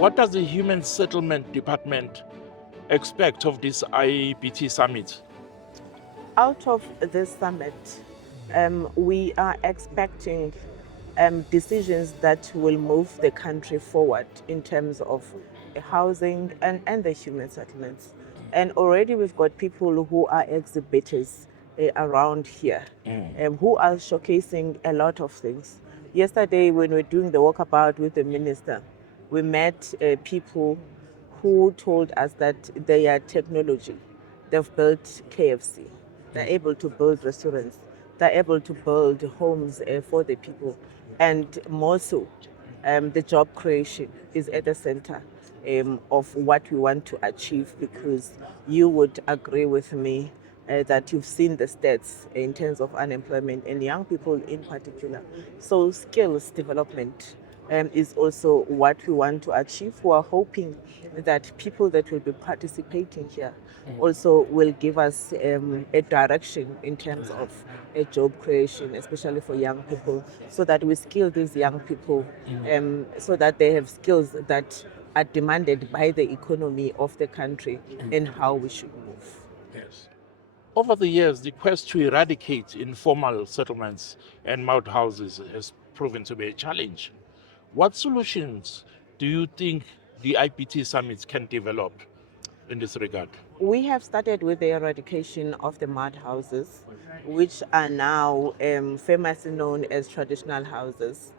What does the Human Settlement Department expect of this IBT Summit? Out of this summit, we are expecting decisions that will move the country forward in terms of housing and the human settlements. And already we've got people who are exhibitors around here who are showcasing a lot of things. Yesterday, when we were doing the walkabout with the minister, we met people who told us that their technology, they've built KFC, they're able to build restaurants, they're able to build homes for the people. And more so, the job creation is at the center of what we want to achieve, because you would agree with me that you've seen the stats in terms of unemployment and young people in particular. So skills development is also what we want to achieve. We are hoping that people that will be participating here also will give us a direction in terms of a job creation, especially for young people, so that we skill these young people so that they have skills that are demanded by the economy of the country and how we should move. Yes. Over the years, the quest to eradicate informal settlements and mud houses has proven to be a challenge. What solutions do you think the IBT Summit can develop in this regard? We have started with the eradication of the mud houses, which are now famously known as traditional houses.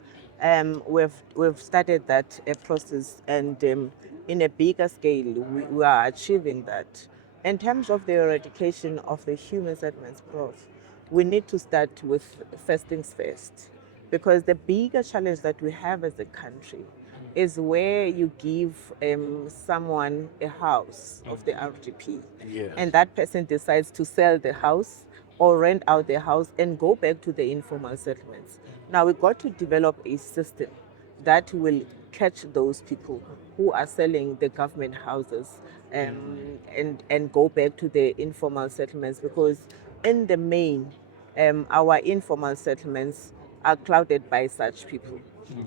We've started that process, and in a bigger scale, we are achieving that. In terms of the eradication of the human settlements, Prof, we need to start with first things first, because the bigger challenge that we have as a country is where you give someone a house of the RDP, Yes. and that person decides to sell the house or rent out the house and go back to the informal settlements. Now we've got to develop a system that will catch those people who are selling the government houses and go back to the informal settlements, because in the main, our informal settlements are clouded by such people.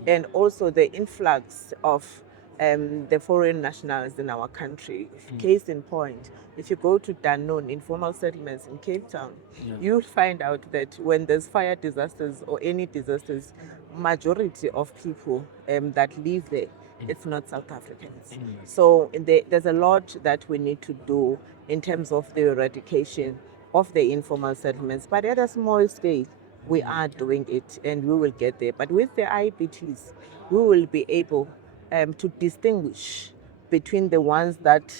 And also the influx of the foreign nationals in our country. Case in point, if you go to Danone informal settlements in Cape Town, you'll find out that when there's fire disasters or any disasters, majority of people that live there, it's not South Africans. So there's a lot that we need to do in terms of the eradication of the informal settlements, but at a small scale, we are doing it and we will get there. But with the IBTs, we will be able to distinguish between the ones that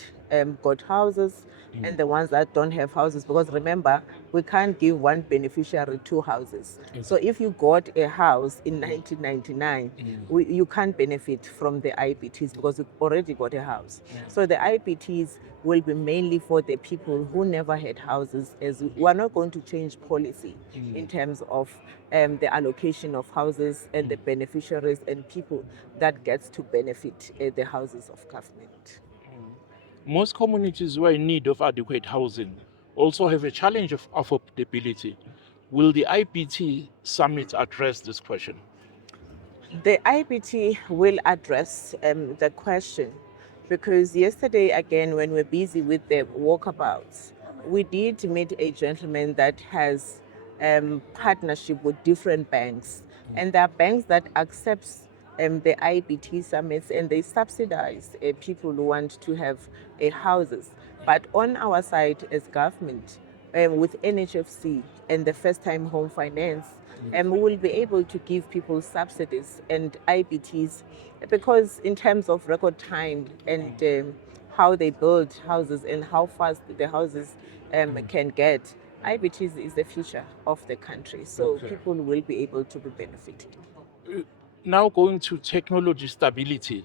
got houses and the ones that don't have houses. Because remember, we can't give one beneficiary two houses. So if you got a house in 1999, you can't benefit from the IBTs because you already got a house. So the IBTs will be mainly for the people who never had houses, as we are not going to change policy in terms of the allocation of houses and the beneficiaries and people that gets to benefit the houses of government. Most communities who are in need of adequate housing also have a challenge of affordability. Will the IBT Summit address this question? The IBT will address the question, because yesterday, again, when we're busy with the walkabouts, we did meet a gentleman that has partnership with different banks. And there are banks that accepts the IBT summits, and they subsidize people who want to have houses. But on our side as government, with NHFC and the first time home finance, we will be able to give people subsidies and IBTs, because in terms of record time and how they build houses and how fast the houses can get, IBTs is the future of the country. So people will be able to be benefited. Now going to technology stability.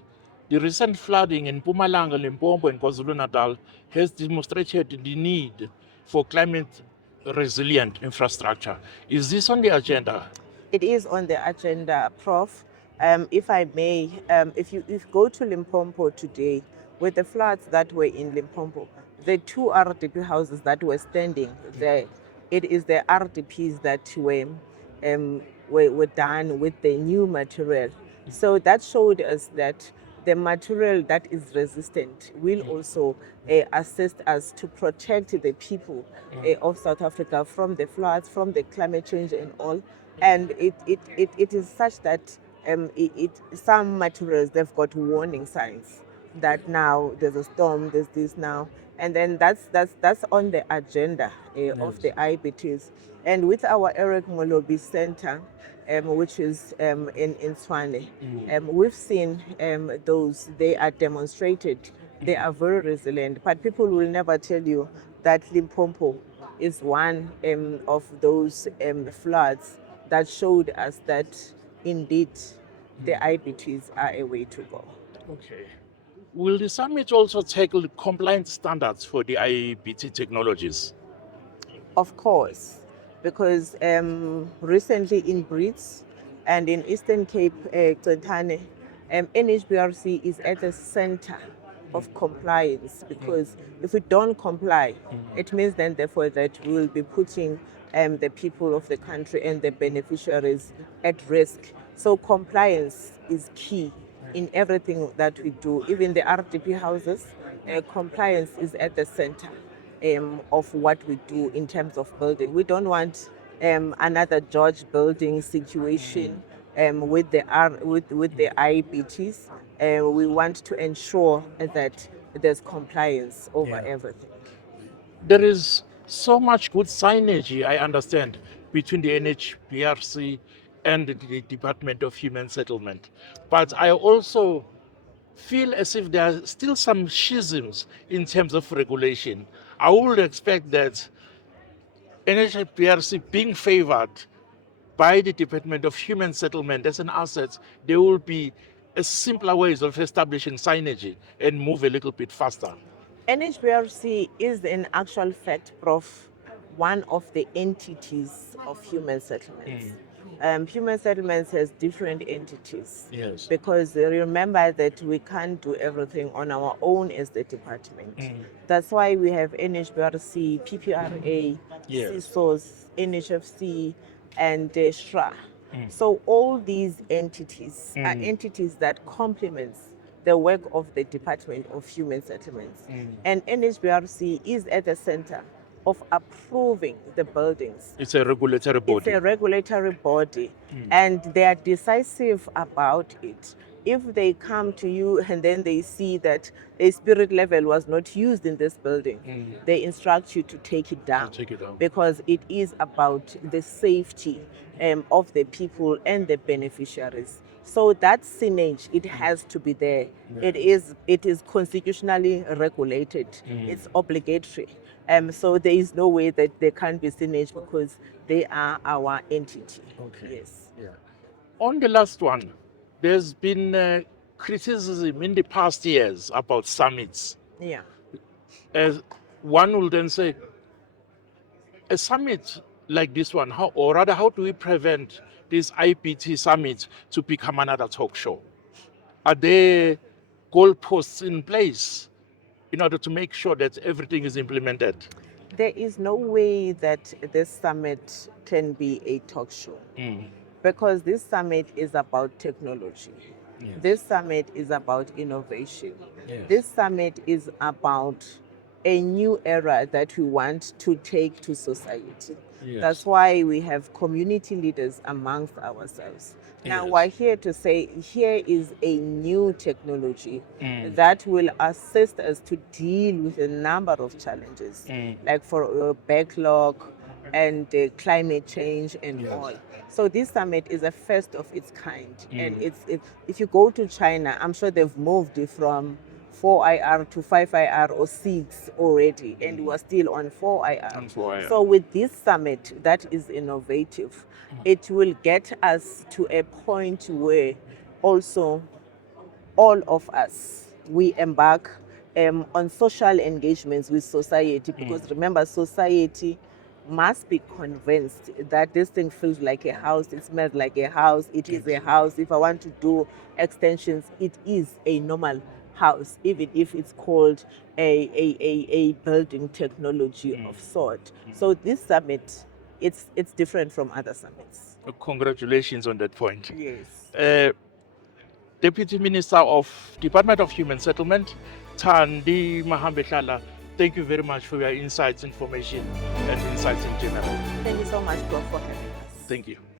The recent flooding in Mpumalanga, Limpopo, and KwaZulu-Natal has demonstrated the need for climate resilient infrastructure. Is this on the agenda? It is on the agenda, Prof. If I may, if you go to Limpopo today, with the floods that were in Limpopo, the two RDP houses that were standing there, it is the RDPs that were done with the new material. So that showed us that the material that is resistant will also assist us to protect the people of South Africa from the floods, from the climate change and all. And it is such that some materials, they've got warning signs that now there's a storm, there's this now. And then that's on the agenda of the IBTs. And with our Eric Molobi Center, which is in Tshwane, we've seen those, they are demonstrated, they are very resilient, but people will never tell you that Limpopo is one of those floods that showed us that indeed the IBTs are a way to go. Okay. Will the summit also tackle compliance standards for the IBT technologies? Of course, because recently in BRICS and in Eastern Cape, Tandi, NHBRC is at the center of compliance, because if we don't comply, it means then therefore that we will be putting the people of the country and the beneficiaries at risk. So compliance is key in everything that we do. Even the RDP houses, compliance is at the center of what we do in terms of building. We don't want another George building situation with the IBTs. We want to ensure that there's compliance over everything. There is so much good synergy, I understand, between the NHBRC and the Department of Human Settlement. But I also feel as if there are still some schisms in terms of regulation. I would expect that NHBRC being favored by the Department of Human Settlement as an asset, there will be a simpler ways of establishing synergy and move a little bit faster. NHBRC is in actual fact, Prof, one of the entities of human settlements. Human settlements has different entities. Yes. Because remember that we can't do everything on our own as the department. That's why we have NHBRC, PPRA, CISOs, NHFC, and SHRA. So all these entities are entities that complements the work of the Department of Human Settlements. And NHBRC is at the center of approving the buildings. It's a regulatory body. It's a regulatory body, and they are decisive about it. If they come to you and then they see that a spirit level was not used in this building, they instruct you to take it down, because it is about the safety of the people and the beneficiaries. So that synergy, it has to be there. It is constitutionally regulated. It's obligatory. So there is no way that there can't be synergy, because they are our entity. Okay. Yes. Yeah. On the last one, there's been criticism in the past years about summits. Yeah. As one will then say, a summit like this one, how do we prevent this IBT summit to become another talk show? Are there goalposts in place in order to make sure that everything is implemented? There is no way that this summit can be a talk show, because this summit is about technology. Yes. This summit is about innovation. Yes. This summit is about a new era that we want to take to society. Yes. That's why we have community leaders amongst ourselves. Now, Yes. we're here to say, here is a new technology that will assist us to deal with a number of challenges, like for backlog and climate change and all. So this summit is a first of its kind. And if you go to China, I'm sure they've moved from 4IR to 5IR or 6 already, and we're still on 4IR. On 4IR. So with this summit that is innovative, it will get us to a point where also all of us, we embark on social engagements with society, because remember, society must be convinced that this thing feels like a house, it smells like a house, it is a house. If I want to do extensions, it is a normal house, even if it's called a building technology of sort. So this summit, it's different from other summits. Congratulations on that point. Yes. Deputy Minister of Department of Human Settlement, Tandi Mahambehlala, thank you very much for your insights, information, and insights in general. Thank you so much, Prof, for having us. Thank you.